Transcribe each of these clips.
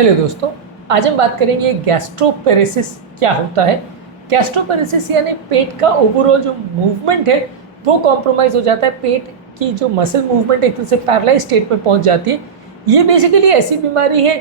Hello दोस्तों, आज हम बात करेंगे गैस्ट्रोपेरेसिस क्या होता है। गैस्ट्रोपेरेसिस यानी पेट का ओवरऑल जो मूवमेंट है वो कॉम्प्रोमाइज़ हो जाता है। पेट की जो मसल मूवमेंट एक तरह से पैरालाइज स्टेट में पहुंच जाती है। ये बेसिकली ऐसी बीमारी है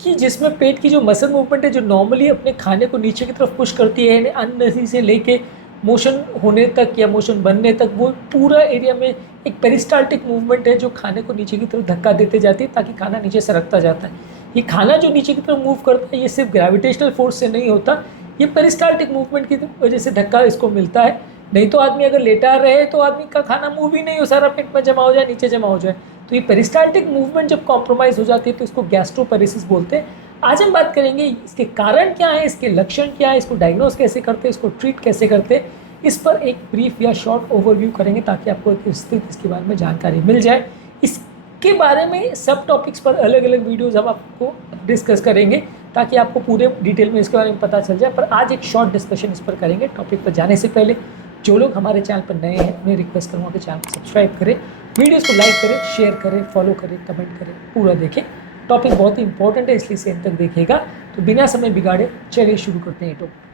कि जिसमें पेट की जो मसल मूवमेंट है जो नॉर्मली अपने खाने को नीचे की तरफ पुश करती है, अन्न नसी से लेके मोशन होने तक या मोशन बनने तक, वो पूरा एरिया में एक पेरिस्टाल्टिक मूवमेंट है जो खाने को नीचे की तरफ धक्का देते जाती है ताकि खाना नीचे सरकता जाता है। ये खाना जो नीचे की तरफ मूव करता है ये सिर्फ ग्रेविटेशनल फोर्स से नहीं होता, ये पेरिस्टाल्टिक मूवमेंट की वजह से धक्का इसको मिलता है। नहीं तो आदमी अगर लेटा रहे तो आदमी का खाना मूव ही नहीं हो, सारा पेट में जमा हो जाए, नीचे जमा हो जाए। तो ये पेरिस्टाल्टिक मूवमेंट जब कॉम्प्रोमाइज हो जाती है तो इसको गैस्ट्रोपेरेसिस बोलते हैं। आज हम बात करेंगे इसके कारण क्या है, इसके लक्षण क्या है, इसको डायग्नोज कैसे करते हैं, इसको ट्रीट कैसे करते हैं, इस पर एक ब्रीफ या शॉर्ट ओवरव्यू करेंगे ताकि आपको इसके बारे में जानकारी मिल जाए। इसके बारे में सब टॉपिक्स पर अलग अलग वीडियोस हम आपको डिस्कस करेंगे ताकि आपको पूरे डिटेल में इसके बारे में पता चल जाए। पर आज एक शॉर्ट डिस्कशन इस पर करेंगे। टॉपिक पर जाने से पहले जो लोग हमारे चैनल पर नए हैं उन्हें रिक्वेस्ट करूँगा कि चैनल को सब्सक्राइब करें, वीडियोज़ को लाइक करें, शेयर करें, फॉलो करें, कमेंट करें, पूरा देखें। टॉपिक बहुत ही इंपॉर्टेंट है इसलिए इसे अंत तक देखिएगा। तो बिना समय बिगाड़े चलिए शुरू करते हैं टॉपिक।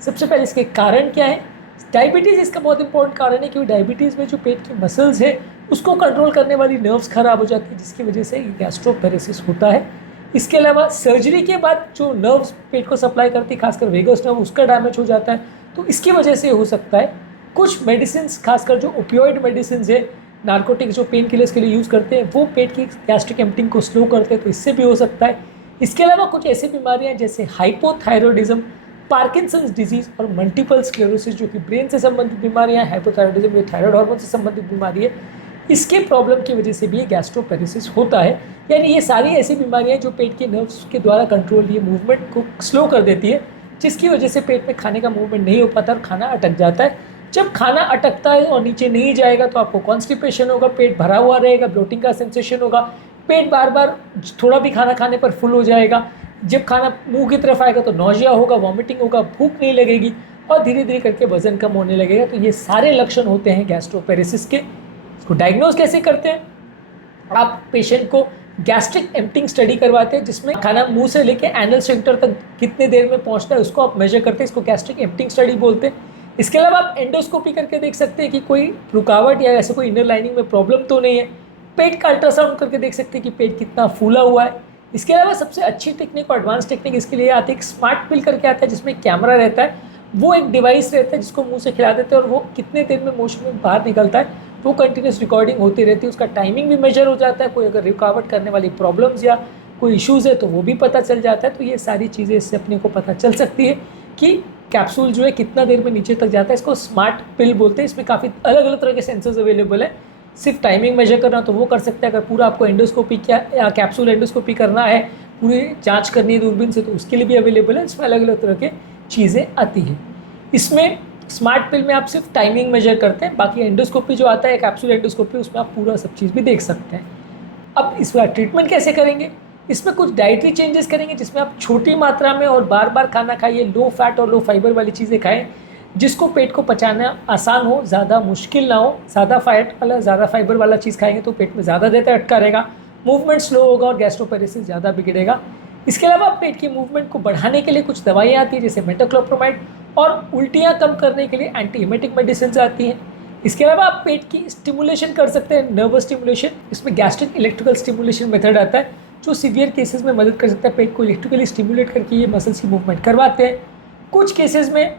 सबसे पहले इसके कारण क्या है। डायबिटीज़ इसका बहुत इंपॉर्टेंट कारण है क्योंकि डायबिटीज़ में जो पेट की मसल्स है उसको कंट्रोल करने वाली नर्व्स खराब हो जाती है जिसकी वजह से गैस्ट्रोपेरेसिस होता है। इसके अलावा सर्जरी के बाद जो नर्व्स पेट को सप्लाई करती है, खासकर वेगस नर्व, उसका डैमेज हो जाता है तो इसकी वजह से हो सकता है। कुछ मेडिसिन, खासकर जो ओपियोइड मेडिसिन है, नार्कोटिक जो पेन किलर्स के लिए यूज़ करते हैं, वो पेट की गैस्ट्रिक एम्प्टिंग को स्लो करते हैं तो इससे भी हो सकता है। इसके अलावा कुछ ऐसी बीमारियाँ जैसे हाइपोथायरॉयडिज्म, पार्किंसंस डिजीज और मल्टीपल स्क्लेरोसिस जो कि ब्रेन से संबंधित बीमारियां, हाइपोथायरॉयडिज्म जो थायराइड हार्मोन से संबंधित बीमारी है, इसके प्रॉब्लम की वजह से भी ये गैस्ट्रोपेरेसिस होता है। यानी ये सारी ऐसी बीमारियां जो पेट के नर्व्स के द्वारा कंट्रोल ये मूवमेंट को स्लो कर देती है जिसकी वजह से पेट में खाने का मूवमेंट नहीं हो पाता और खाना अटक जाता है। जब खाना अटकता है और नीचे नहीं जाएगा तो आपको कॉन्स्टिपेशन होगा, पेट भरा हुआ रहेगा, ब्लोटिंग का सेंसेशन होगा, पेट बार बार थोड़ा भी खाना खाने पर फुल हो जाएगा। जब खाना मुंह की तरफ आएगा तो नौजिया होगा, वॉमिटिंग होगा, भूख नहीं लगेगी और धीरे धीरे करके वजन कम होने लगेगा। तो ये सारे लक्षण होते हैं गैस्ट्रोपेरेसिस के। इसको डायग्नोज कैसे करते हैं? आप पेशेंट को गैस्ट्रिक एम्प्टिंग स्टडी करवाते हैं जिसमें खाना मुंह से लेके एनल स्फिंक्टर तक कितने देर में पहुंचता है उसको आप मेजर करते हैं, इसको गैस्ट्रिक एम्प्टिंग स्टडी बोलते हैं। इसके अलावा आप एंडोस्कोपी करके देख सकते हैं कि कोई रुकावट या ऐसे कोई इनर लाइनिंग में प्रॉब्लम तो नहीं है। पेट का अल्ट्रासाउंड करके देख सकते हैं कि पेट कितना फूला हुआ है। इसके अलावा सबसे अच्छी टेक्निक और एडवांस टेक्निक इसके लिए आती है, एक स्मार्ट पिल करके आता है जिसमें कैमरा रहता है, वो एक डिवाइस रहता है जिसको मुंह से खिला देते हैं और वो कितने देर में मोशन में बाहर निकलता है वो कंटिन्यूस रिकॉर्डिंग होती रहती है। उसका टाइमिंग भी मेजर हो जाता है, कोई अगर रुकावट करने वाली प्रॉब्लम्स या कोई इश्यूज़ है तो वो भी पता चल जाता है। तो ये सारी चीज़ें इससे अपने को पता चल सकती है कि कैप्सूल जो है कितना देर में नीचे तक जाता है। इसको स्मार्ट पिल बोलते हैं। इसमें काफ़ी अलग अलग तरह के सेंसर्स अवेलेबल है। सिर्फ टाइमिंग मेजर करना तो वो कर सकते हैं, अगर पूरा आपको एंडोस्कोपी या कैप्सूल एंडोस्कोपी करना है, पूरी जांच करनी है दूरबीन से, तो उसके लिए भी अवेलेबल है। इसमें अलग अलग तरह के चीज़ें आती हैं। इसमें स्मार्ट पिल में आप सिर्फ टाइमिंग मेजर करते हैं, बाकी एंडोस्कोपी जो आता है कैप्सूल एंडोस्कोपी उसमें आप पूरा सब चीज़ भी देख सकते हैं। अब इसका ट्रीटमेंट कैसे करेंगे? इसमें कुछ डाइटरी चेंजेस करेंगे जिसमें आप छोटी मात्रा में और बार बार खाना खाइए, लो फैट और लो फाइबर वाली चीज़ें खाएँ जिसको पेट को पचाना आसान हो, ज़्यादा मुश्किल ना हो। ज़्यादा फैट वाला, ज़्यादा फाइबर वाला चीज़ खाएंगे तो पेट में ज़्यादा देर तक अटका रहेगा, मूवमेंट स्लो होगा और गैस्ट्रोपेरेसिस ज़्यादा बिगड़ेगा। इसके अलावा पेट की मूवमेंट को बढ़ाने के लिए कुछ दवाइयाँ आती हैं जैसे मेटाक्लोप्रोमाइड, और उल्टियाँ कम करने के लिए एंटी हिमेटिक मेडिसिन आती हैं। इसके अलावा आप पेट की स्टिमुलेशन कर सकते हैं, नर्वस स्टिमुलेशन। इसमें गैस्ट्रिक इलेक्ट्रिकल स्टिमुलेशन मेथड आता है जो सीवियर केसेस में मदद कर सकता है। पेट को इलेक्ट्रिकली स्टिमुलेट करके ये मसल्स की मूवमेंट करवाते हैं। कुछ केसेस में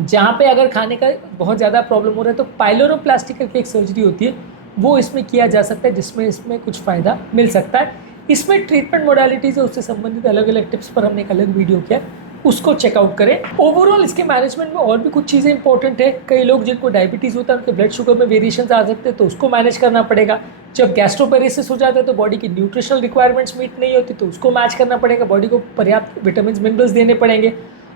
जहाँ पे अगर खाने का बहुत ज़्यादा प्रॉब्लम हो रहा है तो पाइलोरोप्लास्टी करके एक सर्जरी होती है, वो इसमें किया जा सकता है जिसमें इसमें कुछ फ़ायदा मिल सकता है। इसमें ट्रीटमेंट मोडालिटीज़ है, उससे संबंधित अलग अलग टिप्स पर हमने एक अलग वीडियो किया, उसको चेकआउट करें। ओवरऑल इसके मैनेजमेंट में और भी कुछ चीज़ें इंपॉर्टेंट है। कई लोग जिनको डायबिटीज़ होता है उनके ब्लड शुगर में वेरिएशन आ सकते हैं तो उसको मैनेज करना पड़ेगा। जब गैस्ट्रोपेरेसिस हो जाता है तो बॉडी की न्यूट्रिशनल रिक्वायरमेंट्स मीट नहीं होती तो उसको मैच करना पड़ेगा, बॉडी को पर्याप्त विटामिन मिनरल्स देने पड़ेंगे।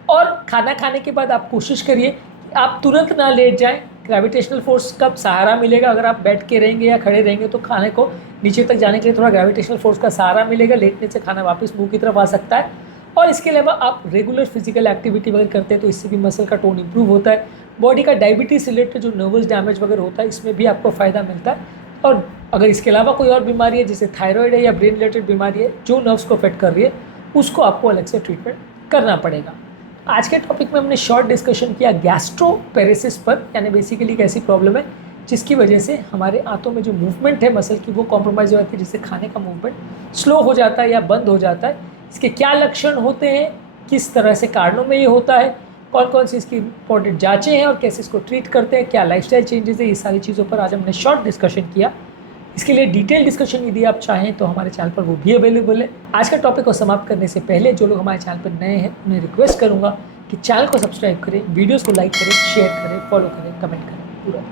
और खाना खाने के बाद आप कोशिश करिए कि आप तुरंत ना लेट जाएं। ग्रेविटेशनल फोर्स का सहारा मिलेगा, अगर आप बैठ के रहेंगे या खड़े रहेंगे तो खाने को नीचे तक जाने के लिए थोड़ा ग्रेविटेशनल फोर्स का सहारा मिलेगा, लेटने से खाना वापस मुंह की तरफ आ सकता है। और इसके अलावा आप रेगुलर फिजिकल एक्टिविटी वगैरह करते हैं तो इससे भी मसल का टोन इंप्रूव होता है। बॉडी का डायबिटीज़ रिलेटेड जो नर्वस डैमेज वगैरह होता है इसमें भी आपको फ़ायदा मिलता है। और अगर इसके अलावा कोई और बीमारी है जैसे थायराइड है या ब्रेन रिलेटेड बीमारी है जो नर्व्स को अफेक्ट कर रही है, उसको आपको अलग से ट्रीटमेंट करना पड़ेगा। आज के टॉपिक में हमने शॉर्ट डिस्कशन किया गैस्ट्रोपेरेसिस पर, यानी बेसिकली एक ऐसी प्रॉब्लम है जिसकी वजह से हमारे आंतों में जो मूवमेंट है मसल की वो कॉम्प्रोमाइज़ हो जाती है, जिससे खाने का मूवमेंट स्लो हो जाता है या बंद हो जाता है। इसके क्या लक्षण होते हैं, किस तरह से कारणों में ये होता है, कौन कौन सी इसकी इंपॉर्टेंट जांचें हैं और कैसे इसको ट्रीट करते हैं, क्या लाइफस्टाइल चेंजेस है, ये सारी चीज़ों पर आज हमने शॉर्ट डिस्कशन किया। इसके लिए डिटेल डिस्कशन यदि आप चाहें तो हमारे चैनल पर वो भी अवेलेबल है। आज का टॉपिक को समाप्त करने से पहले जो लोग हमारे चैनल पर नए हैं उन्हें रिक्वेस्ट करूँगा कि चैनल को सब्सक्राइब करें, वीडियोज़ को लाइक करें, शेयर करें, फॉलो करें, कमेंट करें पूरा।